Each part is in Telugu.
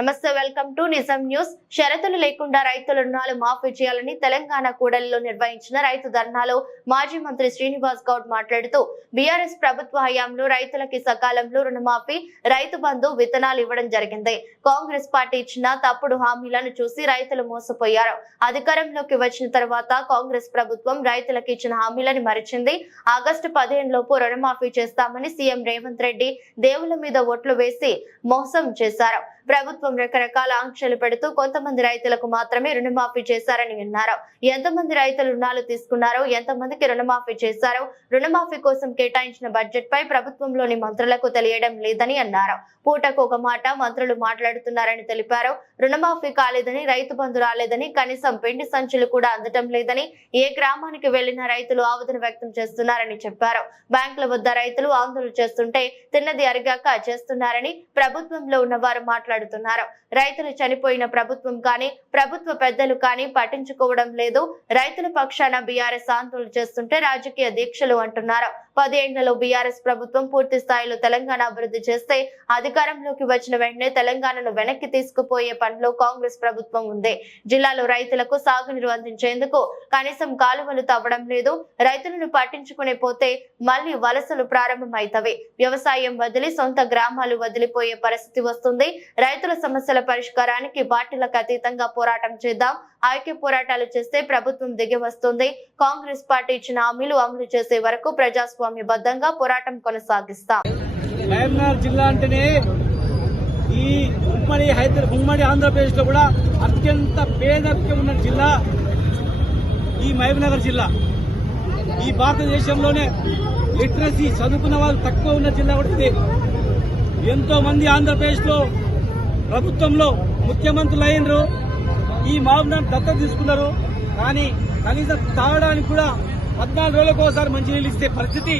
నమస్తే, వెల్కమ్ టు నిజం న్యూస్. షరతులు లేకుండా రైతుల రుణాలు మాఫీ చేయాలని తెలంగాణ కూడలిలో నిర్వహించిన రైతు ధర్నాలో మాజీ మంత్రి శ్రీనివాస్ గౌడ్ మాట్లాడుతూ బీఆర్ఎస్ ప్రభుత్వ హయాంలో రైతులకి సకాలంలో రుణమాఫీ, రైతు బంధు, విత్తనాలు ఇవ్వడం జరిగింది. కాంగ్రెస్ పార్టీ ఇచ్చిన తప్పుడు హామీలను చూసి రైతులు మోసపోయారు. అధికారంలోకి వచ్చిన తర్వాత కాంగ్రెస్ ప్రభుత్వం రైతులకు ఇచ్చిన హామీలను మరిచింది. ఆగస్టు 15 లోపు రుణమాఫీ చేస్తామని సీఎం రేవంత్ రెడ్డి దేవుల మీద ఓట్లు వేసి మోసం చేశారు. ప్రభుత్వం రకరకాల ఆంక్షలు పెడుతూ కొంతమంది రైతులకు మాత్రమే రుణమాఫీ చేశారని అన్నారు. ఎంతమంది రైతులు రుణాలు తీసుకున్నారో, ఎంతమందికి రుణమాఫీ చేశారో, రుణమాఫీ కోసం కేటాయించిన బడ్జెట్ పై ప్రభుత్వంలోని మంత్రులకు తెలియడం లేదని అన్నారు. పూటకు ఒక మాట మంత్రులు మాట్లాడుతున్నారని తెలిపారు. రుణమాఫీ కాలేదని, రైతు బంధు రాలేదని, కనీసం పిండి సంచులు కూడా అందటం లేదని, ఏ గ్రామానికి వెళ్లిన రైతులు ఆవేదన వ్యక్తం చేస్తున్నారని చెప్పారు. బ్యాంకుల వద్ద రైతులు ఆందోళన చేస్తుంటే తిన్నది అరిగాక చేస్తున్నారని ప్రభుత్వంలో ఉన్నవారు మాట్లాడుతున్నారు. రైతులు చనిపోయిన ప్రభుత్వం కానీ, ప్రభుత్వ పెద్దలు కానీ పట్టించుకోవడం లేదు. రైతుల పక్షాన బీఆర్ఎస్ ఆందోళన చేస్తుంటే రాజకీయ దీక్షలు అంటున్నారు. 10 ఏళ్లలో బీఆర్ఎస్ ప్రభుత్వం పూర్తి స్థాయిలో తెలంగాణ అభివృద్ధి చేస్తే అధికారంలోకి వచ్చిన వెంటనే తెలంగాణను వెనక్కి తీసుకుపోయే పనిలో కాంగ్రెస్ ప్రభుత్వం ఉంది. జిల్లాలో రైతులకు సాగునీరు అందించేందుకు కనీసం కాలువలు తవ్వడం లేదు. రైతులను పట్టించుకునే పోతే మళ్లీ వలసలు ప్రారంభమైతవి. వ్యవసాయం వదిలి సొంత గ్రామాలు వదిలిపోయే పరిస్థితి వస్తుంది. రైతుల సమస్యల పరిష్కారానికి పార్టీలకు అతీతంగా పోరాటం చేద్దాం. ఐక్య పోరాటాలు చేస్తే ప్రభుత్వం దిగి వస్తుంది. కాంగ్రెస్ పార్టీ ఇచ్చిన హామీలు అమలు చేసే వరకు ప్రజాస్వామ్యబద్ధంగా పోరాటం కొనసాగిస్తాం. మహబూబ్నగర్ జిల్లా అంటేనే ఈ ఉమ్మడి ఆంధ్రప్రదేశ్ లో కూడా అత్యంత పేదరికం ఉన్న జిల్లా ఈ మహబూబ్నగర్ జిల్లా. ఈ భారతదేశంలోనే లిటరసీ చదువుకున్న వాళ్ళు తక్కువ ఉన్న జిల్లా కూడా ఇదే. ఎంతో మంది ఆంధ్రప్రదేశ్ లో ప్రభుత్వంలో ముఖ్యమంత్రులు అయినరు. ఈ మహబూబ్నగర్ దత్తత తీసుకున్నారు. కానీ కనీసం తాగడానికి కూడా 14 రోజులకు ఒకసారి మంచినీళ్ళు ఇస్తే పరిస్థితి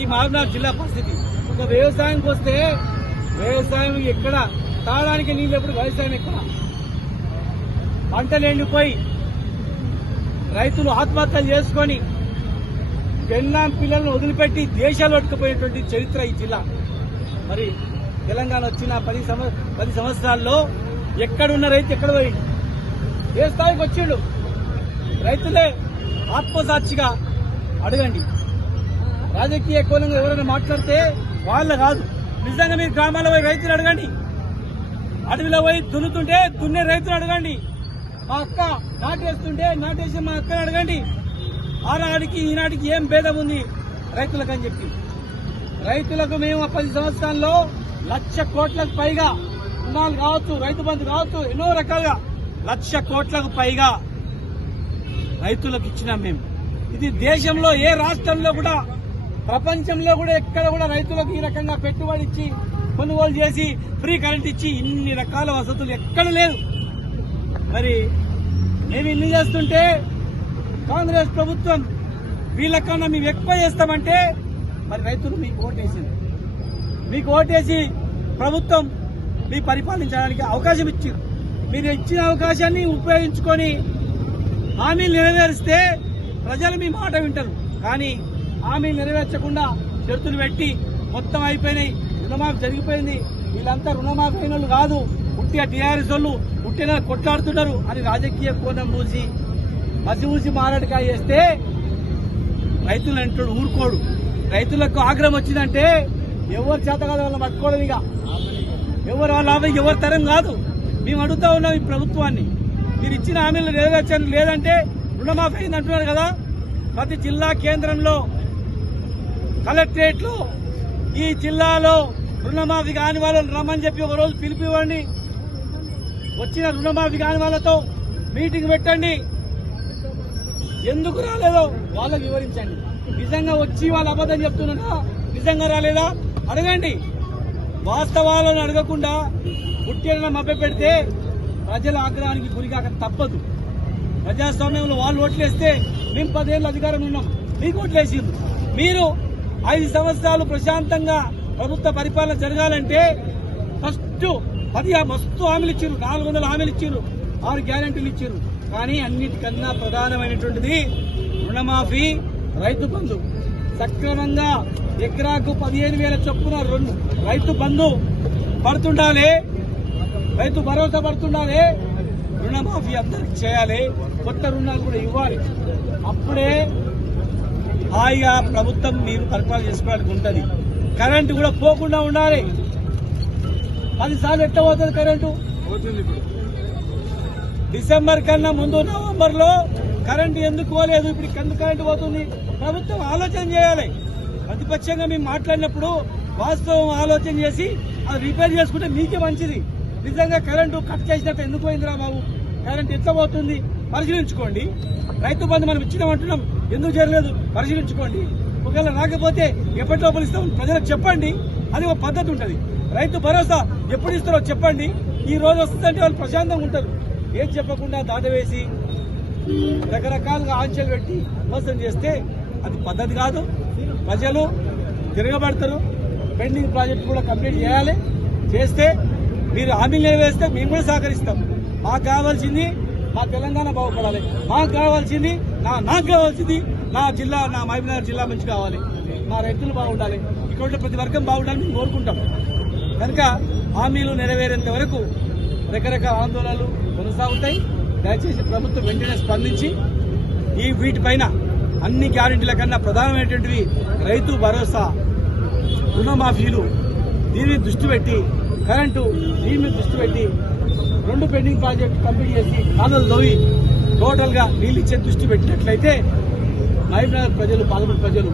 ఈ మహబూబ్నగర్ జిల్లా పరిస్థితి. ఒక వ్యవసాయానికి వస్తే వ్యవసాయం ఎక్కడ, తాగడానికి నీళ్ళు ఎప్పుడు, వ్యవసాయం ఎక్కడ? పంటలు ఎండిపోయి రైతులు ఆత్మహత్యలు చేసుకుని పెళ్ళాం పిల్లలను వదిలిపెట్టి దేశాలు పట్టుకుపోయినటువంటి చరిత్ర ఈ జిల్లా. మరి తెలంగాణ వచ్చిన 10 సంవత్సరాల్లో ఎక్కడున్న రైతు ఎక్కడ పోయిండు? ఏ స్థాయికి వచ్చిండు? రైతులే ఆత్మసాక్షిగా అడగండి. రాజకీయ కోణంగా ఎవరైనా మాట్లాడితే వాళ్ళ కాదు, నిజంగా మీరు గ్రామాల్లో పోయి రైతులు అడగండి. అడవిలో పోయి దున్నుతుంటే దున్నే రైతులు అడగండి. మా అక్క నాటేస్తుంటే నాటేసి మా అక్కని అడగండి. ఆనాటికి ఈనాటికి ఏం భేదం ఉంది రైతులకు అని చెప్పి. రైతులకు మేము 10 సంవత్సరాల్లో 1,00,000 కోట్లకు పైగా రుణాలు కావచ్చు, రైతు బంధు కావచ్చు, ఎన్నో రకాలుగా 1,00,000 కోట్లకు పైగా రైతులకు ఇచ్చినాం మేము. ఇది దేశంలో ఏ రాష్ట్రంలో కూడా, ప్రపంచంలో కూడా ఎక్కడ కూడా రైతులకు ఈ రకంగా పెట్టుబడి ఇచ్చి కొనుగోలు చేసి ఫ్రీ కరెంట్ ఇచ్చి ఇన్ని రకాల వసతులు ఎక్కడ లేదు. మరి మేము ఇల్లు చేస్తుంటే కాంగ్రెస్ ప్రభుత్వం వీళ్ళకన్నా మేము ఎక్కువ చేస్తామంటే మరి రైతులు మీకు ఓటేసింది. మీకు ఓటేసి ప్రభుత్వం మీ పరిపాలించడానికి అవకాశం ఇచ్చింది. మీరు ఇచ్చిన అవకాశాన్ని ఉపయోగించుకొని హామీలు నెరవేరిస్తే ప్రజలు మీ మాట వింటారు. కానీ హామీలు నెరవేర్చకుండా షరతులు పెట్టి మొత్తం అయిపోయినాయి. రుణమాఫీ జరిగిపోయింది. వీళ్ళంతా రుణమాఫీ అయిన వాళ్ళు కాదు, పుట్టిన టీఆర్ఎస్ వాళ్ళు పుట్టిన కొట్లాడుతున్నారు అని రాజకీయ కోణం మూసి మసి మారడికాయ చేస్తే రైతులు అంటాడు ఊరుకోడు. రైతులకు ఆగ్రహం వచ్చిందంటే ఎవరు చేత కాదు వాళ్ళని పట్టుకోవడం. ఇక ఎవరు వాళ్ళ ఎవరి తరం కాదు. మేము అడుగుతా ఉన్నాం ఈ ప్రభుత్వాన్ని, మీరు ఇచ్చిన హామీలు నెరవేర్చడం లేదంటే రుణమాఫీ అయింది అంటున్నారు కదా. ప్రతి జిల్లా కేంద్రంలో, కలెక్టరేట్ లో ఈ జిల్లాలో రుణమాఫీ కాని వాళ్ళని రమ్మని చెప్పి ఒక రోజు పిలిపివ్వండి. వచ్చిన రుణమాఫీ కాని వాళ్ళతో మీటింగ్ పెట్టండి. ఎందుకు రాలేదో వాళ్ళకి వివరించండి. నిజంగా వచ్చి వాళ్ళు అబద్ధం చెప్తున్నారా, నిజంగా రాలేదా అడగండి. వాస్తవాలను అడగకుండా పుట్టిన మభ్య పెడితే ప్రజల ఆగ్రహానికి గురికాక తప్పదు. ప్రజాస్వామ్యంలో వాళ్ళు ఓట్లేస్తే మేము 10 ఏళ్ళు అధికారంలో ఉన్నాం, మీకు ఓట్లేసింది. మీరు 5 సంవత్సరాలు ప్రశాంతంగా ప్రభుత్వ పరిపాలన జరగాలంటే ఫస్ట్ 10 మస్తు హామీలు ఇచ్చారు, 400 హామీలు ఇచ్చారు, 6 గ్యారెంటీలు ఇచ్చారు. కానీ అన్నిటికన్నా ప్రధానమైనటువంటిది రుణమాఫీ, రైతు బంధు. సక్రమంగా ఎకరాకు 15,000 చొప్పున రైతు బంధు పడుతుండాలి. రైతు భరోసా పడుతుండాలి, రుణమాఫీ అందరికి చేయాలి, కొత్త రుణాలు కూడా ఇవ్వాలి. అప్పుడే హాయిగా ప్రభుత్వం మీరు పరిపాలన చేసుకోవడానికి ఉంటుంది. కరెంటు కూడా పోకుండా ఉండాలి. 10 సార్లు ఎట్లా పోతుంది కరెంటు? డిసెంబర్ కన్నా ముందు నవంబర్ లో కరెంటు ఎందుకు పోలేదు, ఇప్పుడు ఎందుకు కరెంటు పోతుంది? ప్రభుత్వం ఆలోచన చేయాలి. ప్రతిపక్షంగా మేము మాట్లాడినప్పుడు వాస్తవం ఆలోచన చేసి అది రిపేర్ చేసుకుంటే మీకే మంచిది. నిజంగా కరెంటు కట్ చేసినట్టు ఎందుకు పోయిందిరా బాబు, కరెంటు ఎట్లా పోతుంది పరిశీలించుకోండి. రైతు బంధు మనం ఇచ్చినామంటున్నాం, ఎందుకు జరగలేదు పరిశీలించుకోండి. ఒకవేళ రాకపోతే ఎప్పటి లోపల ఇస్తాం ప్రజలకు చెప్పండి. అది ఒక పద్ధతి ఉంటుంది. రైతు భరోసా ఎప్పుడు ఇస్తారో చెప్పండి. ఈ రోజు వస్తుందంటే వాళ్ళు ప్రశాంతంగా ఉంటారు. ఏం చెప్పకుండా దాటవేసి రకరకాలుగా ఆంక్షలు పెట్టి మోసం చేస్తే అది పద్ధతి కాదు. ప్రజలు తిరగబడతారు. పెండింగ్ ప్రాజెక్టు కూడా కంప్లీట్ చేయాలి. చేస్తే మీరు హామీలు నెరవేరిస్తే మేము కూడా సహకరిస్తాం. మాకు కావాల్సింది మా తెలంగాణ బాగుపడాలి. నాకు కావాల్సింది నా జిల్లా, నా మహబూబ్నగర్ జిల్లా మంచి కావాలి. మా రైతులు బాగుండాలి. ఇక్కడ ప్రతి వర్గం బాగుండాలని మేము కోరుకుంటాం. కనుక హామీలు నెరవేరేంత వరకు రకరకాల ఆందోళనలు కొనసాగుతాయి. దయచేసి ప్రభుత్వం వెంటనే స్పందించి వీటిపైన అన్ని గ్యారెంటీల కన్నా ప్రధానమైనటువంటివి రైతు భరోసా, రుణమాఫీలు, దీన్ని దృష్టి పెట్టి కరెంటు, దీన్ని దృష్టి పెట్టి 2 పెండింగ్ ప్రాజెక్టు కంప్లీట్ చేసి కాలువలు తవ్వి టోటల్ గా నీళ్ళు ఇచ్చే దృష్టి పెట్టినట్లయితే మహబూబ్నగర్ ప్రజలు, పాలమూరు ప్రజలు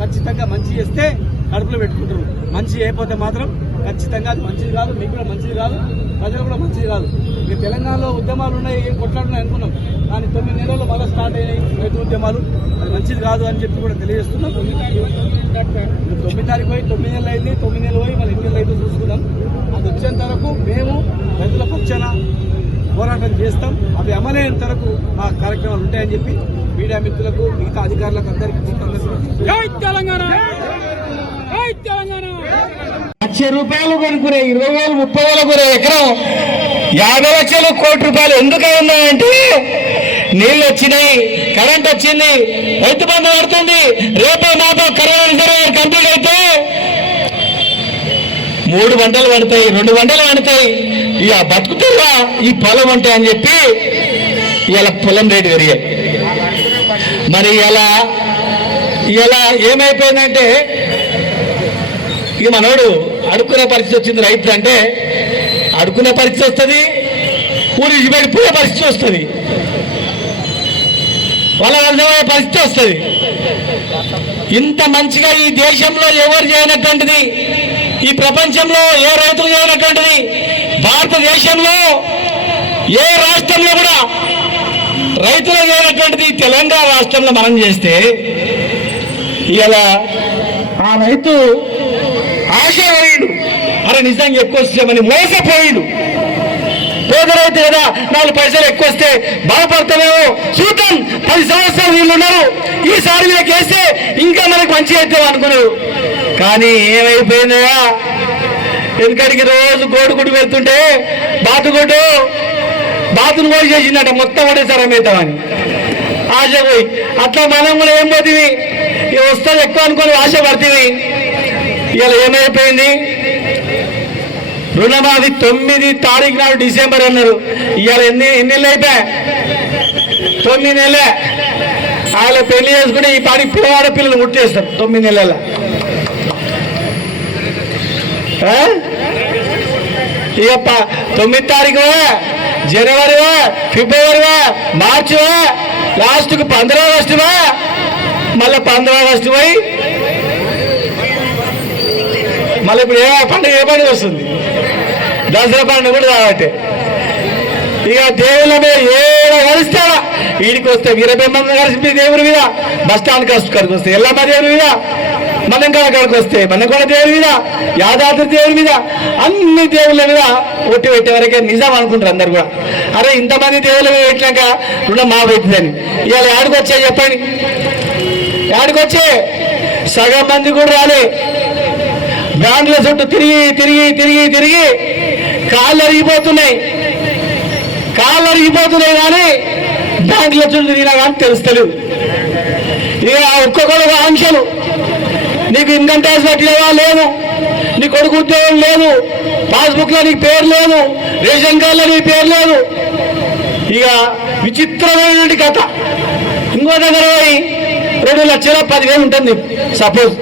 ఖచ్చితంగా మంచి చేస్తే కడుపులో పెట్టుకుంటారు. మంచి చేయకపోతే మాత్రం ఖచ్చితంగా అది మంచిది కాదు, మీకు కూడా మంచిది కాదు, ప్రజలు కూడా మంచిది కాదు. ఇక తెలంగాణలో ఉద్యమాలు ఉన్నాయి, ఏం కొట్లాడున్నాయి అనుకున్నాం, కానీ 9 నెలల్లో మళ్ళీ స్టార్ట్ అయినాయి రైతు ఉద్యమాలు. అది మంచిది కాదు అని చెప్పి కూడా తెలియజేస్తున్నాం. 9 తారీఖు పోయి 9 నెలలు అయింది, 9 నెలలు పోయి మళ్ళీ 8 నెలలు అయితే చూసుకున్నాం. అది వచ్చేంత వరకు మేము రైతుల పక్షాన పోరాటం చేస్తాం. అవి అమలైనంత వరకు మా కార్యక్రమాలు ఉంటాయని చెప్పి మీడియా మిత్రులకు, మిగతా అధికారులకు అందరికీ ₹1,00,000 కొనుక్కునే 20,000, 30,000 కొనే ఎకరం 50 లక్షలు, ₹1,00,00,000 ఎందుకు ఉన్నాయంటే నీళ్లు వచ్చినాయి, కరెంట్ వచ్చింది, రైతు బంధు పడుతుంది. రేపో మాపో కరోనా రిజర్వాయర్ కంప్లీట్ అయితే 3 గంటలు పడతాయి, 2 గంటలు పడతాయి. ఇక బతుకుతుందా ఈ పొలం అంటే అని చెప్పి ఇలా పొలం రేటు పెరిగాయి. మరి ఇలా ఏమైపోయిందంటే ఇక మనోడు అడుక్కునే పరిస్థితి వచ్చింది. రైతు అంటే అడుక్కునే పరిస్థితి వస్తుంది, ఊరి విడిపోయే పరిస్థితి వస్తుంది, వాళ్ళ పరిస్థితి వస్తుంది. ఇంత మంచిగా ఈ దేశంలో ఎవరు చేయనటువంటిది, ఈ ప్రపంచంలో ఏ రైతులు చేయనటువంటిది, భారతదేశంలో ఏ రాష్ట్రంలో కూడా రైతులు చేయనటువంటిది తెలంగాణ రాష్ట్రంలో మనం చేస్తే ఇలా ఆ రైతు ఆశపోయిండు. అరే నిజంగా ఎక్కువ వస్తామని మోసపోయిండు. పేద రైతు కదా, 4 పైసలు ఎక్కువ వస్తే బాగుపడతామేమో చూద్దాం, 10 సంవత్సరాలు వీళ్ళు ఉన్నారు, ఈసారి వీళ్ళకి వేస్తే ఇంకా మనకు మంచి అవుతాం అనుకున్నారు. కానీ ఏమైపోయిందా, ఎందుకడికి రోజు గోడుగుడ్డు పెడుతుంటే బాతును కూడా చేసిందట, మొత్తం ఒకటేసారి అమ్మేద్దామని ఆశ పోయి. అట్లా మనం కూడా ఏం పోతుంది, వస్తుంది ఎక్కువ అనుకొని ఆశ పడుతుంది. ఇవాళ ఏమైపోయింది, రుణమాఫీ 9 తారీఖు నాడు డిసెంబర్ అన్నారు. ఇవాళ ఎన్ని నెలలు అయిపోయా, 9 నెలలే. వాళ్ళ పెళ్లి చేసుకుని ఈ పాడి పిల్లవాడ పిల్లలు ముట్టేస్తారు 9 నెలల. ఇక 9 తారీఖు, జనవరి, ఫిబ్రవరి, మార్చి, లాస్ట్కు 15 ఆగస్టు, మళ్ళీ 15 ఆగస్టు పోయి మళ్ళీ ఇప్పుడు ఏ పండుగ వస్తుంది, దసరా పండుగ కూడా కాబట్టి ఇక దేవుళ్ళ మీద ఏదో కలుస్తాడా. వీడికి వస్తే వీరబ్రహ్మం కలిసి దేవుడి మీద, బస్టాండ్ కాడికి వస్తే ఎల్లమ్మ దేవుడి మీద, మనంకాడ కాడికి వస్తే మనంకాడ దేవుడి మీద, యాదాద్రి దేవుడి మీద, అన్ని దేవుళ్ళ మీద ఒట్టి పెట్టే వరకే నిజం అనుకుంటారు అందరు కూడా. అరే ఇంతమంది దేవుళ్ళ మీద పెట్టినాక రుణం మాపోతుందని. ఇవాళ ఏడుకొచ్చే చెప్పండి, ఏడుకొచ్చే సగం మంది కూడా రాలే. బ్యాంకుల చుట్టూ తిరిగి కాళ్ళు అరిగిపోతున్నాయి కానీ బ్యాంకుల చుట్టూ తిరిగినా కానీ తెలుస్తలేవు. ఇక ఒక్కొక్కరు ఆంక్షలు, నీకు ఇన్కమ్ ట్యాక్స్ కట్టలేవా, లేదు, నీ కొడుకు ఉద్యోగం లేదు, పాస్బుక్లో నీ పేరు లేదు, రేషన్ కార్డులో నీ పేరు లేదు. ఇక విచిత్రమైనటువంటి కథ. ఇంకో దగ్గర పోయి 2 లక్షల 10,000 ఉంటుంది సపోజ్.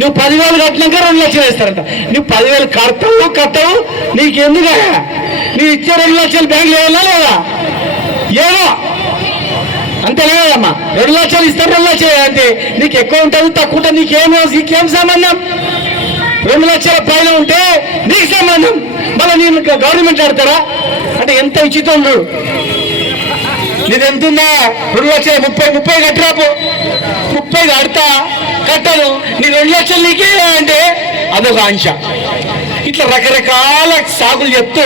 నువ్వు 10,000 కట్టినాక 2 లక్షలు వేస్తారంట. నువ్వు 10,000 కట్టవు నీకెందుకు? నీ ఇచ్చే 2 లక్షలు బ్యాంకులో వేయాలా లేదా? ఏదో అంతేనా కదమ్మా? 2 లక్షలు ఇస్తారు, 2 లక్షలు అంటే నీకు ఎక్కువ ఉంటుంది తక్కువ ఉంటుంది నీకేం సంబంధం? 2 లక్షల పైన ఉంటే నీకు సంబంధం. మళ్ళీ నేను గవర్నమెంట్ ఆడతారా అంటే ఎంత విచిత్రం చూడు. నీది ఎంత ఉందా? 2 లక్షల 30 కట్టరాపు. 30 కడతా కట్టను, నీ 2 లక్షలు నీకే అంటే అదొక ఆంక్ష. ఇట్లా రకరకాల సాకులు చెప్తూ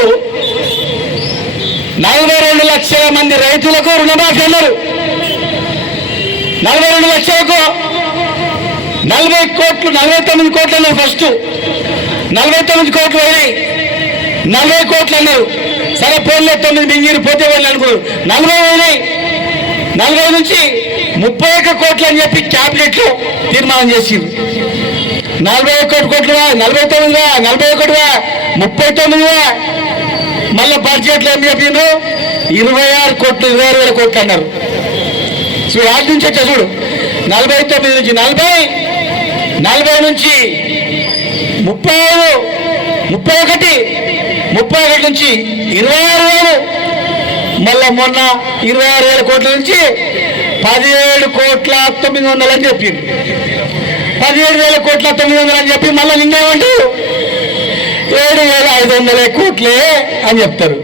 42 లక్షల మంది రైతులకు రుణమాఫీ అన్నారు. 42 లక్షలకు 40 కోట్లు 49 కోట్లు అన్నారు. ఫస్ట్ 49 కోట్లు అయినాయి, 40 కోట్లు అన్నారు. సరే పోలే 9 మింగిరి పోతే వాళ్ళు అనుకున్నారు. 40 అయినాయి. 40 నుంచి 31 కోట్లు అని చెప్పి క్యాబినెట్ లో తీర్మానం చేసింది. 41 కోట్లుగా 49గా 41గా 39గా మళ్ళీ బడ్జెట్లో ఏం చెప్పిండ్రు? 26 కోట్లు 26,000 కోట్లు అన్నారు. సో యాడ్ నుంచి వచ్చా చూడు. 49 నుంచి 40, 40 నుంచి 35, 31 నుంచి 26,000, మళ్ళా మొన్న 26,000 కోట్ల నుంచి 17,900,000 అని చెప్పింది. 17,900,000 అని చెప్పి మళ్ళీ నిన్నేమంటారు? 7,500 కోట్లే అని చెప్తారు.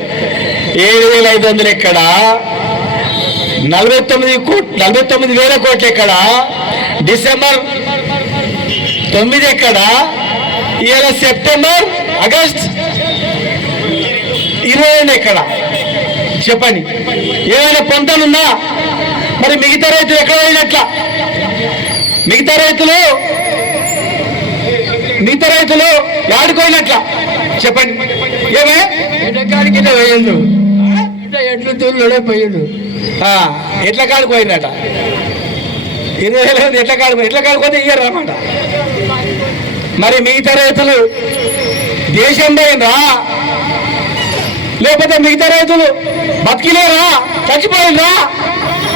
7,500 ఎక్కడ? 49,000 కోట్లు ఎక్కడ? డిసెంబర్ 9 ఎక్కడ? ఇవాళ సెప్టెంబర్ ఆగస్ట్ 20 ఎక్కడ? చెప్పండి. ఏమైనా పొంతలున్నా? మరి మిగతా రైతులు ఎక్కడ పోయినట్లా? మిగతా రైతులు ఆడుకోయినట్లా? చెప్పండి. ఏమే ఎడ్లకాడికి పోయిండు, ఎడ్లు తూళ్ళే పోయిండు. ఎట్ల కాడిపోయిందట. 20,000 ఎట్ల కాడిపోతే ఇయ్యరు అన్నమాట. మరి మిగతా రైతులు దేశం పోయినరా? లేకపోతే మిగతా రైతులు బతికిలేరా? చచ్చిపోయినరా?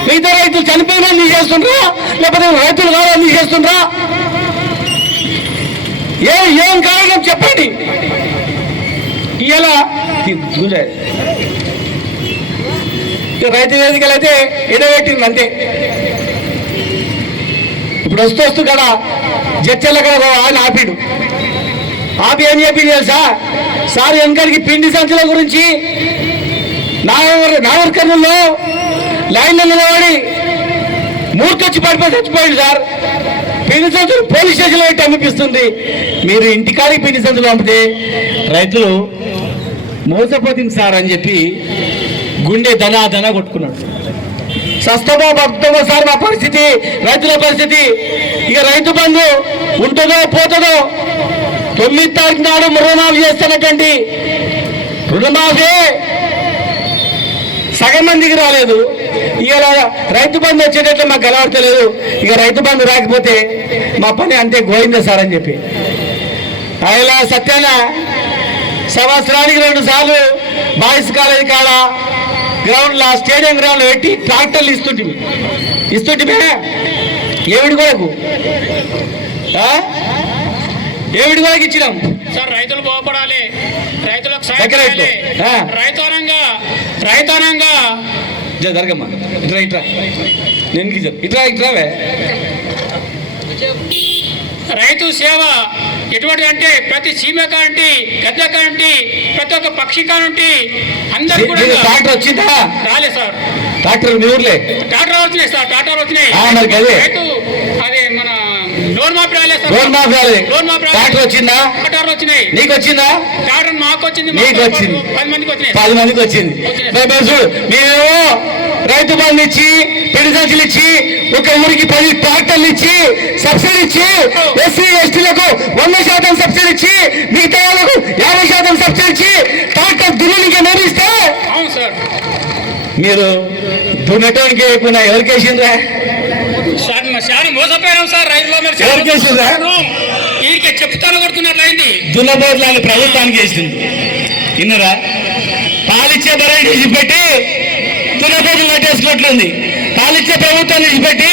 మిగతా రైతులు చనిపోయినా తీసేస్తుండ్రా? లేకపోతే రైతులు కావాలని తీసేస్తుండ్రా? ఏం కారణం చెప్పండి. ఇలా రైతు వేదికలు అయితే ఎడబెట్టింది అంతే. ఇప్పుడు వస్తూ కదా జడ్చర్ల కదా ఆయన ఆపిడు. ఆపి ఏం చెప్పింది తెలుసా? సార్ వెనకడికి పిండి సంచుల గురించి నాగర్కర్నూల్లో లైన్లో నిలబడి మూర్ఖొచ్చి పడిపోయి చచ్చిపోయింది సార్. పిండి సంచులు పోలీస్ స్టేషన్లో పెట్టి అనిపిస్తుంది. మీరు ఇంటికాడికి పిండి సంచులు పంపితే రైతులు మోసపోతుంది సార్ అని చెప్పి గుండె ధనా కొట్టుకున్నాడు. సస్తమో భక్తమో సార్ మా పరిస్థితి, రైతుల పరిస్థితి. ఇక రైతు బంధు ఉంటుందో పోతుందో. 9 తారీఖు నాడు రుణమాఫీ చేస్తున్నటువంటి రుణమాఫీ సగం మందికి రాలేదు. ఇక రైతు బంధు వచ్చేటట్లు మాకు కలవడతలేదు. ఇక రైతు బంధు రాకపోతే మా పని అంతే గోయిందా సార్ అని చెప్పి ఆయన సత్యాన సంవత్సరానికి 2 సార్లు బాయ్స్ కాలేజీ కాడ గ్రౌండ్లో స్టేడియం గ్రౌండ్లో పెట్టి ట్రాక్టర్లు ఇస్తుంటే ఏమిడి కొరకు ఇచ్చినాం సార్. రైతులు బాగుపడాలి, రైతులకు సహాయపడాలి. రైతానంగా జరగమ్మా ఇట్రా నేను ఇట్రావే. రైతు సేవ ఎటువంటి అంటే ప్రతి చీమ కాంటి గద్ద కాంటి ప్రతి ఒక్క పక్షి కాంటి అందరూ కూడా. ట్రాక్టర్ వచ్చిందా? రాలేదు సార్. ట్రాక్టర్ మీ ఊర్లే ట్రాక్టర్ వచ్చినాయి సార్. ట్రాక్టర్ వచ్చినాయి. రైతు అది మన లోన్ మాఫీ రాలేదు సార్. లోన్ మాఫీ ట్రాక్టర్ వచ్చిందా? ట్రాక్టర్ వచ్చినాయి. నీకు వచ్చిందా? ట్రాక్టర్ మాకు వచ్చింది. నీకు వచ్చింది. 10 మందికి వచ్చినాయి. 10 మందికి వచ్చింది. మేము రైతు బంధు ఇచ్చి పిండి సంచులు ఇచ్చి ఒక ఊరికి 10 ట్రాక్టర్లు ఇచ్చి సబ్సిడీ ఇచ్చి ఎస్సీ ఎస్టీలకు 100% సబ్సిడీ ఇచ్చి మిగతా వాళ్ళకు 50% సబ్సిడీ ఇచ్చి ట్రాక్టర్ దున్నునికి నేర్పిస్తే అవును సార్. మీరు దున్నటానికి వేయకుండా ఎవరికి వేసిండ్రా? మోసపోయాం సార్. రైతులో ఎవరికి వేసిండ్రా? ఈ వీరికి చెప్తాను కొడుతున్నట్లయింది. దున్నపోతులని ప్రభుత్వానికి వేసింది. విన్నరా? పాలిచ్చే బర్రె విడిచిపెట్టి దున్నపోతులు కట్టేసుకున్నట్లుంది. పాలిచ్చే ప్రభుత్వాన్ని విడిచిపెట్టి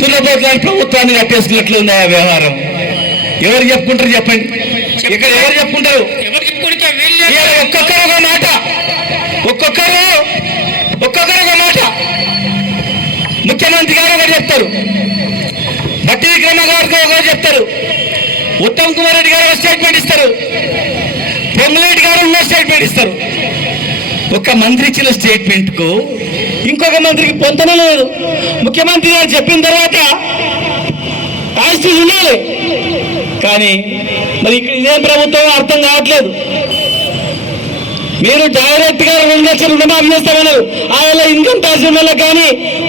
దున్నపోతులని ప్రభుత్వాన్ని కట్టేసుకున్నట్లుంది ఆ వ్యవహారం. ఎవరు చెప్పుకుంటారు చెప్పండి? ఇక్కడ ఎవరు చెప్పుకుంటారు? ఎవరు చెప్పుకుంటే వీళ్ళు ఒక్కొక్కరు ఒక మాట, ఒక్కొక్కరు ఒక మాట. ముఖ్యమంత్రి గారు ఒకటి చెప్తారు, భట్టి విక్రమ గారు ఒకటి చెప్తారు, ఉత్తమ్ కుమార్ రెడ్డి గారు ఒక స్టేట్మెంట్ ఇస్తారు, పొంగులేటి గారు ఇంకో స్టేట్మెంట్ ఇస్తారు. ఒక మంత్రి ఇచ్చిన స్టేట్మెంట్ కు ఇంకొక మంత్రికి పొంతన లేదు. ముఖ్యమంత్రి గారు చెప్పిన తర్వాత ఆస్తి ఉండాలి, కానీ మరి ఇక్కడ ఇదే ప్రభుత్వం అర్థం కావట్లేదు. మీరు డైరెక్ట్ గా 2 లక్షలు రుణమాఫీ చేస్తామన్నారు. ఆయన ఇన్కమ్ ట్యాక్స్ వాళ్ళకి కానీ,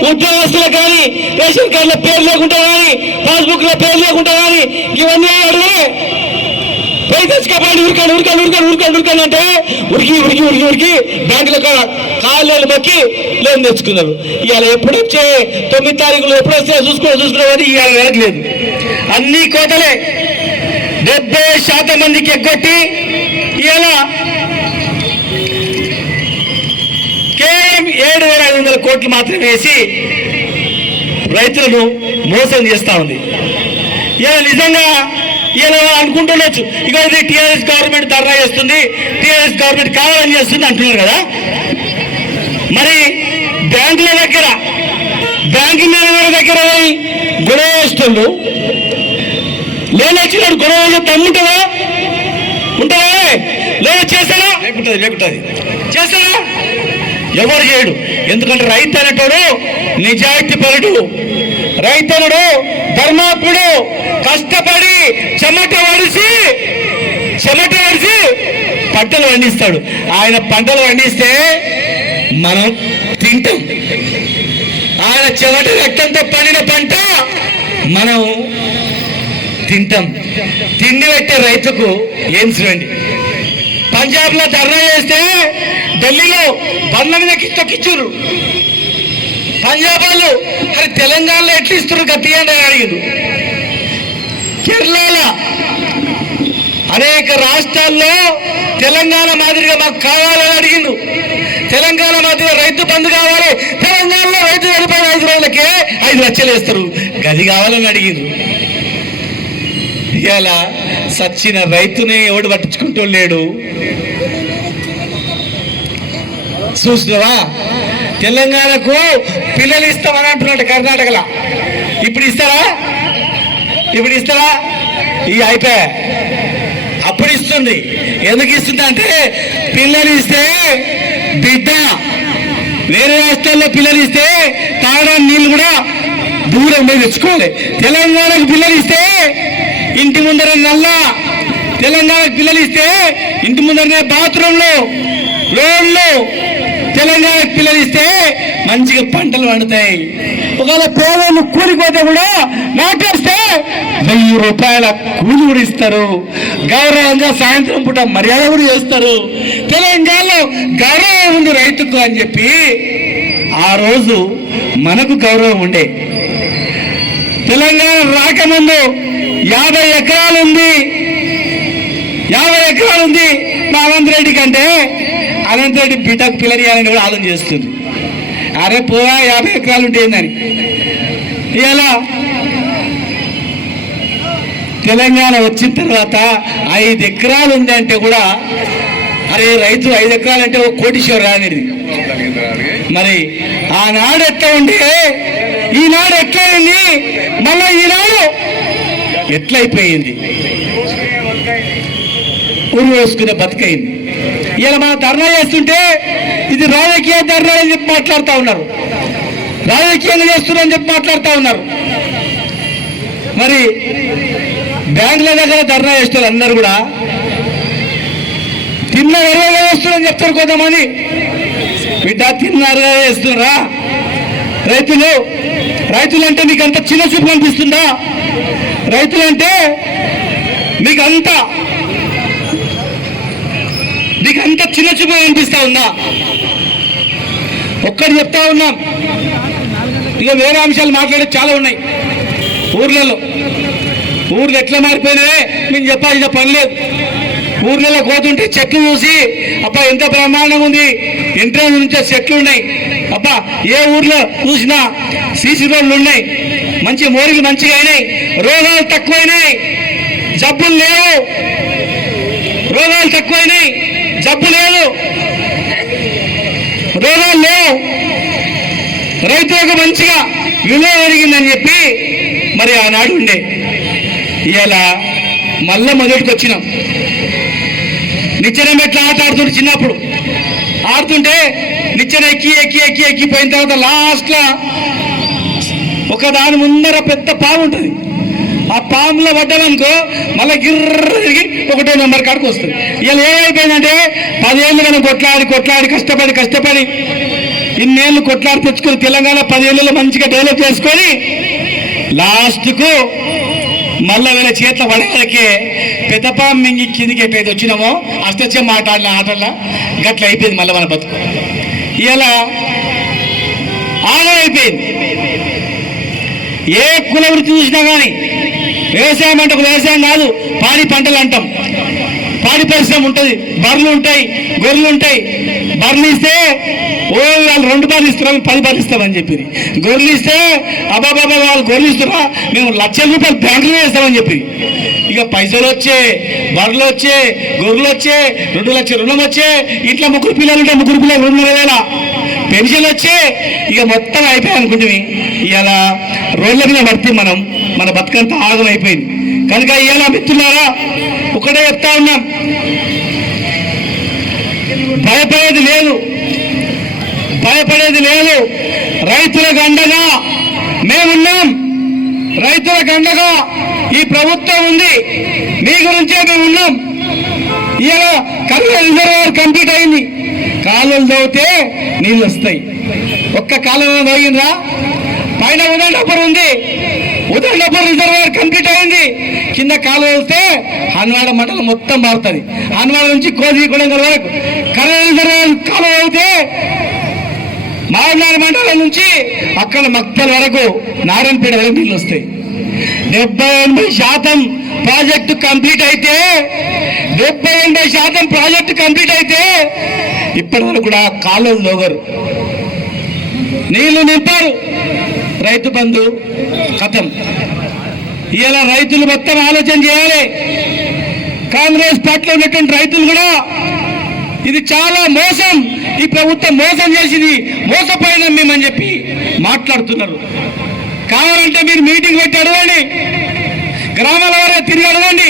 ఉద్యోగస్తులకు కానీ, రేషన్ కార్డుల పేరు లేకుండా కానీ, పాస్బుక్ లో పేరు లేకుండా కానీ ఇవన్నీ అడిగే పోయి తెచ్చుకోండి. ఉరకండి అంటే ఉరికి బ్యాంకులో కాళ్ళు మొక్కి లోన్ తెచ్చుకున్నారు. ఇవాళ ఎప్పుడు వచ్చే 9 తారీఖులు ఎప్పుడు వస్తే చూసుకునేవారు ఇవాళ వెళ్ళట్లేదు. అన్ని కోతలే. 70% మందికి ఎగ్గొట్టి ఇవాళ కేవలం 7,500 కోట్లు మాత్రమే వేసి రైతులను మోసం చేస్తా ఉంది. ఇలా నిజంగా ఇలా అనుకుంటుండొచ్చు, ఇక ఇది టీఆర్ఎస్ గవర్నమెంట్ ధర్నా చేస్తుంది, టీఆర్ఎస్ గవర్నమెంట్ కావాలని చేస్తుంది అంటున్నారు కదా. మరి బ్యాంకుల దగ్గర మేనేజర్ దగ్గర గొడవ వేస్తుండ్రు. లేనచ్చినాడు గొడవలు తమ్ముంటుందా? ఉంటుందా? లేదా చేస్తారా? లేకుంటుంది. చేస్తారా? ఎవరు చేయడు. ఎందుకంటే రైతు అనేటోడు నిజాయితీ పరుడు, రైతనుడు ధర్మాత్ముడు, కష్టపడి చెమట వడిసి పంటలు పండిస్తాడు. ఆయన పంటలు పండిస్తే మనం తింటాం. ఆయన చెమట రక్తంతో పండిన పంట మనం తింటాం. తిండి పెట్టే రైతుకు ఏం చూడండి. పంజాబ్ లో ధర్నా చేస్తే ఢిల్లీలో బండ్ల మీద కిచ్చురు. పంజాబ్ వాళ్ళు అరే తెలంగాణలో ఎట్లా ఇస్తారు గతి అని అడిగిండు. కేరళలో అనేక రాష్ట్రాల్లో తెలంగాణ మాదిరిగా మాకు కావాలని అడిగిండు. తెలంగాణ మాదిరిగా రైతు బంధు కావాలి, తెలంగాణలో రైతు చనిపోయిన 5 రోజులకే 5 లక్షలు వేస్తారు, గది కావాలని అడిగిండు. ఇలా సచ్చిన రైతుని ఎవడు పట్టించుకుంటూ లేడు. చూసినవా? తెలంగాణకు పిల్లలు ఇస్తామని అంటున్నాడు కర్ణాటకలో. ఇప్పుడు ఇస్తారా? ఇవి అయిపోయా. అప్పుడు ఇస్తుంది. ఎందుకు ఇస్తుంది అంటే పిల్లలు ఇస్తే బిడ్డ వేరే రాష్ట్రాల్లో పిల్లలు ఇస్తే తాగడానికి నీళ్ళు కూడా దూరం పోయి తెచ్చుకోవాలి. తెలంగాణకు పిల్లలు ఇస్తే ఇంటి ముందర తెలంగాణకు పిల్లలు ఇస్తే ఇంటి ముందరనే బాత్రూంలో రోడ్లు. తెలంగాణకు పిల్లలు ఇస్తే మంచిగా పంటలు పండుతాయి. ఒకవేళ పేదలు కూలిపోతే కూడా నాటేస్తే 1000 రూపాయల కూలి కూడా ఇస్తారు. గౌరవంగా సాయంత్రం పూట మర్యాద కూడా చేస్తారు. తెలంగాణలో గౌరవం ఉంది రైతుకు అని చెప్పి ఆ రోజు మనకు గౌరవం ఉండే. తెలంగాణ రాకముందు 50 ఎకరాలు ఉంది. మా అనంత్ రెడ్డి కంటే అనంత్ రెడ్డి బిడ్డకు పిల్లలు ఇవ్వాలని కూడా ఆలోచన చేస్తుంది. అరే పోవా 50 ఎకరాలు ఉంటేందని. ఇలా తెలంగాణ వచ్చిన తర్వాత 5 ఎకరాలు ఉంది అంటే కూడా అరే రైతు 5 ఎకరాలు అంటే ఒక కోటీశ్వరు అనేది. మరి ఆనాడు ఎట్లా ఉండే, ఈనాడు ఎట్లా ఉంది, మళ్ళీ ఈనాడు ఎట్లయిపోయింది, ఊరు వేసుకునే బతికైంది. ఇలా మనం ధర్నా చేస్తుంటే ఇది రాజకీయ ధర్నా అని చెప్పి మాట్లాడుతూ ఉన్నారు, రాజకీయంగా చేస్తున్నారని చెప్పి మాట్లాడుతూ ఉన్నారు. మరి బ్యాంకుల దగ్గర ధర్నా చేస్తారు అందరు కూడా తిన్నగా చేస్తున్నారని చెప్తారు కొంతమంది. బిడ్డ తిన్నారుగా చేస్తున్నారా? రైతులంటే మీకు అంత చిన్న చూపు అనిపిస్తుందా? రైతులంటే మీకు అంత చిన్న చూపు అనిపిస్తా ఉందా? ఒక్కటి చెప్తా ఉన్నాం, ఇక వేరే అంశాలు మాట్లాడే చాలా ఉన్నాయి ఊర్లలో. ఊర్లు ఎట్లా మారిపోయినాయే మేము చెప్పాల్సిన పని లేదు. ఊర్లలో పోతుంటే చెట్లు చూసి అబ్బా ఎంత బ్రహ్మాండంగా ఉంది, ఎంట్రన్స్ నుంచే చెట్లు ఉన్నాయి. అబ్బా ఏ ఊర్లో చూసినా సీసీ రోడ్లు ఉన్నాయి, మంచి మోరీలు మంచిగా అయినాయి, రోగాలు తక్కువైనాయి, జబ్బులు లేవు. రోగాలు తక్కువైనాయి, జబ్బు లేదు, రోగాలు లేవు, రైతులకు మంచిగా విలువ పెరిగిందని చెప్పి మరి ఆనాడు ఉండే. ఇవాళ మళ్ళా మొదటికి వచ్చినాం. నిచ్చెన మెట్ల ఆట ఆడుతుంటే చిన్నప్పుడు ఆడుతుంటే నిచ్చెన ఎక్కి ఎక్కి ఎక్కి ఎక్కిపోయిన తర్వాత లాస్ట్లో ఒక దాని ముందర పెద్ద పాము ఉంటుంది. ఆ పాములో పడ్డామనుకో మళ్ళీ గిర్ర తిరిగి ఒకటో నెంబర్ కాడికి వస్తుంది. ఇలా ఏమైపోయిందంటే 10 ఏళ్ళు మనం కొట్లాడి కష్టపడి ఇన్నేళ్ళు కొట్లాడి తెచ్చుకొని తెలంగాణ 10 ఏళ్ళలో మంచిగా డెవలప్ చేసుకొని లాస్ట్కు మళ్ళా వీళ్ళ చేతిలో పడేకే పెద్ద పాము మింగి కిందికి ఎట్లయితే వచ్చినామో అష్టచ్చమ్మ ఆటల్లో గట్ల అయిపోయింది మళ్ళీ మన బతుకు. ఇలా ఆగం అయిపోయింది. ఏ కుల వృత్తి చూసినా కానీ వ్యవసాయం అంటే వ్యవసాయం కాదు, పాడి పంటలు అంటాం. పాడి పరిశ్రమ ఉంటుంది, బర్రెలు ఉంటాయి, గొర్రెలు ఉంటాయి. బర్రెలు ఇస్తే వాళ్ళు 2 బార్లు ఇస్తున్నాం, 10 బార్లు ఇస్తామని చెప్పి. గొర్రెలు ఇస్తే అబ్బాబాబా వాళ్ళు గొర్రెలు ఇస్తున్నా మేము లక్షల రూపాయలు బ్యాంకులో వేస్తామని చెప్పి. ఇక పైసలు వచ్చే, బర్రెలు వచ్చే, గొర్రెలు వచ్చే, 2 లక్షల రుణం వచ్చే, ఇంట్లో 3 పిల్లలు ఉంటే 3 పిల్లలు 2,500 పెన్షన్లు వచ్చే, ఇక మొత్తం అయిపోయాయి అనుకుంటుంది. ఇవాళ రోడ్ల మీద పడితే మన బతుకంతా ఆగం అయిపోయింది. కనుక ఇవాళ మిత్రులారా ఒకటే చెప్తా ఉన్నాం, భయపడేది లేదు. రైతులకు అండగా మేమున్నాం, రైతులకు అండగా ఈ ప్రభుత్వం ఉంది, మీ గురించే మేము ఉన్నాం. ఇలా కర్నూలు రిజర్వాయర్ కంప్లీట్ అయింది, కాలువలు తవ్వితే నీళ్ళు వస్తాయి. ఒక్క కాలువ తవ్విందా? పైన ఉదండపూర్ ఉంది, ఉదండపూర్ రిజర్వాయర్ కంప్లీట్ అయింది. కింద కాలువ వస్తే హన్వాడ మండలం మొత్తం మారుతుంది. హన్వాడ నుంచి కోదిగూడెం వరకు కర్నూలు రిజర్వాయర్ కాలువ అయితే మారనాడు మండలం నుంచి అక్కడ మక్తల్ వరకు నారాయణపేట వరకు నీళ్ళు వస్తాయి. 70-80% ప్రాజెక్టు కంప్లీట్ అయితే 70-80% ప్రాజెక్టు కంప్లీట్ అయితే ఇప్పటి వరకు కూడా కాలువలు లోగరు, నీళ్లు నింపారు. రైతు బంధు కథం. ఇలా రైతులు మొత్తం ఆలోచన చేయాలి. కాంగ్రెస్ పార్టీలో ఉన్నటువంటి రైతులు కూడా ఇది చాలా మోసం, ఈ ప్రభుత్వం మోసం చేసింది, మోసపోయినాం మేమని చెప్పి మాట్లాడుతున్నారు. కావాలంటే మీరు మీటింగ్ పెట్టి అడగండి, గ్రామాల వారిగా తిరిగి అడగండి,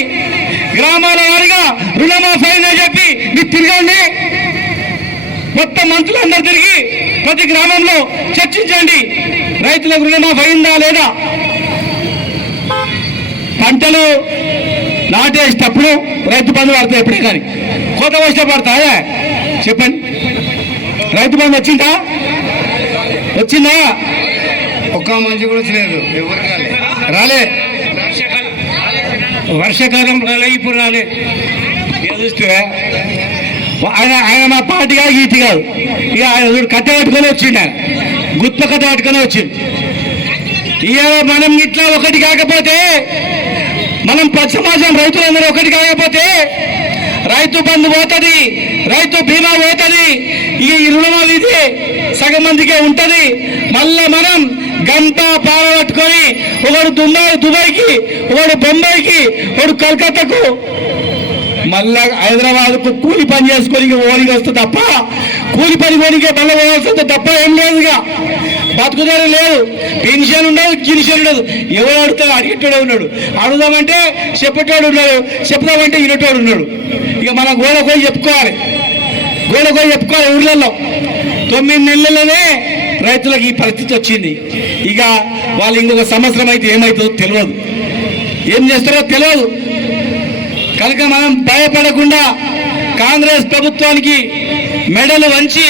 గ్రామాల వారిగా రుణమాఫీ అయిందని చెప్పి మీరు తిరగండి. మొత్తం మంత్రులందరూ తిరిగి ప్రతి గ్రామంలో చర్చించండి, రైతులకు రుణమాఫీ అయిందా లేదా. పంటలు నాటేసేటప్పుడు రైతు బంధు పడతాయి, ఎప్పుడే కానీ కోత వస్తే పడతాయా చెప్పండి. రైతు బంధు వచ్చిందా? ఒక్క మంచి కూడా వచ్చిలేదు, రాలే. వర్షాకాలం రాలే, ఇప్పుడు రాలే. చూస్తే ఆయన మా పార్టీ కాదు, గీతి కాదు. ఇక ఆయన కట్ట పట్టుకొని వచ్చిండు, ఆయన గుత్త కట్ట పట్టుకొని వచ్చిండు. ఇక మనం ఇట్లా ఒకటి కాకపోతే, మనం సమాజం రైతులందరూ ఒకటి కాకపోతే రైతు బంధు పోతుంది, రైతు బీమా పోతుంది, ఈ రుణమాఫీ ఇది సగం మందికే ఉంటుంది. మళ్ళా మనం గంట పాల పట్టుకొని ఒకడు దుబాయ్కి, ఒకడు బొంబాయికి, ఒకడు కలకత్తాకు, మళ్ళా హైదరాబాద్కు కూలి పని చేసుకొని ఓడికి వస్తుంది తప్ప, కూలి పని ఓడికే మళ్ళీ పోవాల్సి తప్ప ఏం లేదు. ఇక బతుకుదారు లేదు, పెన్షన్ ఉండదు, గిన్షన్ ఉండదు. ఎవరు అడుగుతాడు? అడిగేటోడే ఉన్నాడు, అడుగుదామంటే చెప్పేటోడు ఉన్నాడు, చెప్దామంటే ఇనటోడు ఉన్నాడు. ఇక మనం గోడ పోయి చెప్పుకోవాలి ఊర్లలో. 9 నెలల్లోనే రైతులకు ఈ పరిస్థితి వచ్చింది. ఇక వాళ్ళు ఇంకొక సంవత్సరం అయితే ఏమవుతుందో తెలియదు, ఏం చేస్తారో తెలియదు. కనుక మనం భయపడకుండా కాంగ్రెస్ ప్రభుత్వానికి మెడలు వంచి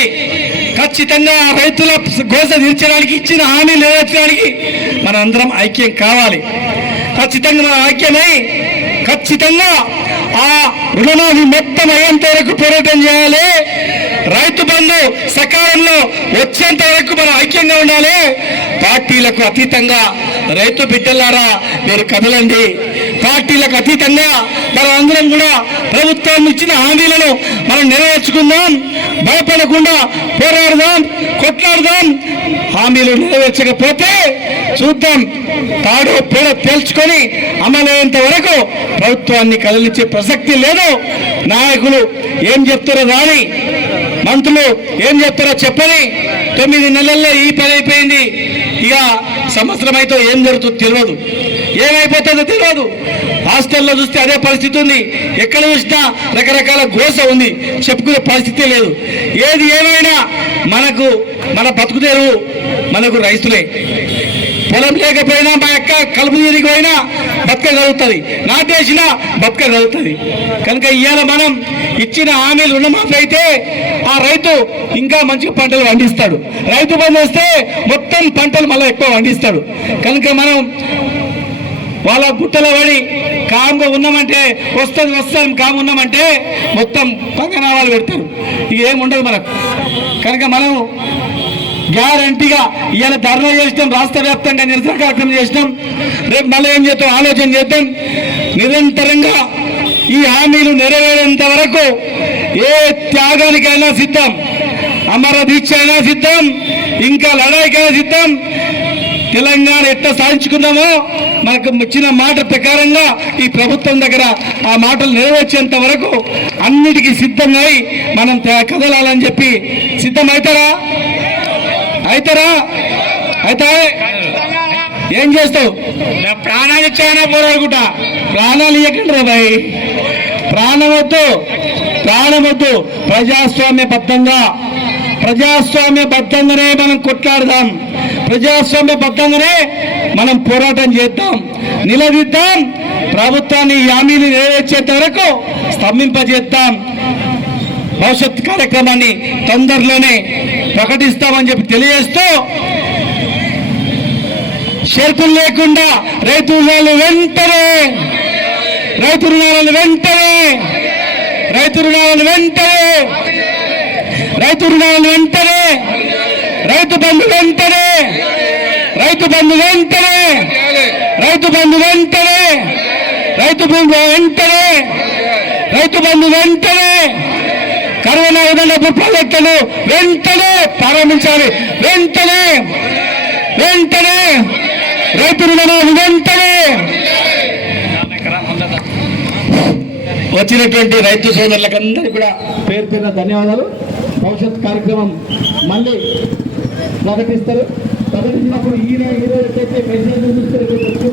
ఖచ్చితంగా రైతుల గోస తీర్చడానికి, ఇచ్చిన హామీ నెరవేర్చడానికి మనందరం ఐక్యం కావాలి. ఖచ్చితంగా మనం ఐక్యమై ఖచ్చితంగా ఆ రుణమాఫీ మొత్తం అయ్యేంత వరకు పోరాటం చేయాలి. రైతు బంధు సకాలంలో వచ్చేంత వరకు మనం ఐక్యంగా ఉండాలి. పార్టీలకు అతీతంగా రైతు బిడ్డలారా మీరు కదలండి. పార్టీలకు అతీతంగా మనం అందరం కూడా ప్రభుత్వం ఇచ్చిన హామీలను మనం నెరవేర్చుకుందాం. భయపడకుండా పోరాడదాం, కొట్లాడదాం. హామీలు నెరవేర్చకపోతే చూద్దాం. తాడో పేడ తేల్చుకొని అమలయ్యేంత వరకు ప్రభుత్వాన్ని కదిలించే ప్రసక్తి లేదు. నాయకులు ఏం చెప్తారో రాని, మంత్రులు ఏం చెప్తారో చెప్పని 9 నెలల్లో ఈ పని అయిపోయింది. ఇక సంవత్సరం అయితే ఏం జరుగుతుందో తెలియదు, ఏమైపోతుందో తెలియదు. హాస్టల్లో చూస్తే అదే పరిస్థితి ఉంది. ఎక్కడ చూసినా రకరకాల గోస ఉంది, చెప్పుకునే పరిస్థితి లేదు. ఏది ఏమైనా మన బతుకుదేరు మనకు రైతులే. పొలం లేకపోయినా మా యొక్క కలుపు తిరిగి పోయినా బతకగలుగుతుంది, నాటేసినా బతకగలుగుతుంది. కనుక ఇవాళ మనం ఇచ్చిన హామీలు రుణమాఫీ అయితే ఆ రైతు ఇంకా మంచి పంటలు పండిస్తాడు. రైతు బంధు వస్తే మొత్తం పంటలు మళ్ళీ ఎక్కువ పండిస్తాడు. కనుక మనం వాళ్ళ గుట్టలో పడి కామ్గా ఉన్నామంటే వస్తాం, కామ్ ఉన్నామంటే మొత్తం పంగనామాలు పెడతారు. ఇక ఏముండదు మనకు. కనుక మనం గ్యారంటీగా ఇవాళ ధర్నా చేసినాం, రాష్ట్ర వ్యాప్తంగా నిరసన కార్యక్రమం చేసినాం. రేపు మళ్ళీ ఏం చేద్దాం ఆలోచన చేద్దాం. నిరంతరంగా ఈ హామీలు నెరవేరేంత వరకు ఏ త్యాగానికైనా సిద్ధం, అమర దీక్ష అయినా సిద్ధం, ఇంకా లడాయికైనా సిద్ధం. తెలంగాణ ఎట్లా సాధించుకున్నామో మనకు ఇచ్చిన మాట ప్రకారంగా ఈ ప్రభుత్వం దగ్గర ఆ మాటలు నెరవేర్చేంత వరకు అన్నిటికీ సిద్ధంగా మనం కదలాలని చెప్పి సిద్ధమవుతారా? అయితే ఏం చేస్తావు? ప్రాణాలు ఇచ్చాయనా పోరాడుకుంటా. ప్రాణాలు ఇవ్వకండి రా భాయ్, ప్రాణం వద్దు. ప్రజాస్వామ్యబద్ధంగానే మనం కొట్లాడదాం, ప్రజాస్వామ్యబద్ధంగానే మనం పోరాటం చేద్దాం, నిలదీద్దాం. ప్రభుత్వాన్ని ఈ హామీలు నెరవేర్చేంత వరకు స్తంభింపజేద్దాం. భవిష్యత్ కార్యక్రమాన్ని తొందరలోనే ప్రకటిస్తామని చెప్పి తెలియజేస్తూ, షరతులు లేకుండా రైతు రుణాలను వెంటనే, రైతు బంధు వెంటనే, రైతు బంధు వెంటనే, రైతు బంధు వెంటనే, కరోనా విధానపు ప్రాజెక్టులు వెంటనే ప్రారంభించాలి. వెంటనే రైతు రుణాలు వెంటనే. వచ్చినటువంటి రైతు సోదరులకందరికీ కూడా పేరు ధన్యవాదాలు. భవిష్యత్ కార్యక్రమం మళ్ళీ ప్రకటిస్తారు. ప్రకటించినప్పుడు ఈ రోజు ఎట్లయితే మెసేజ్ చూస్తారు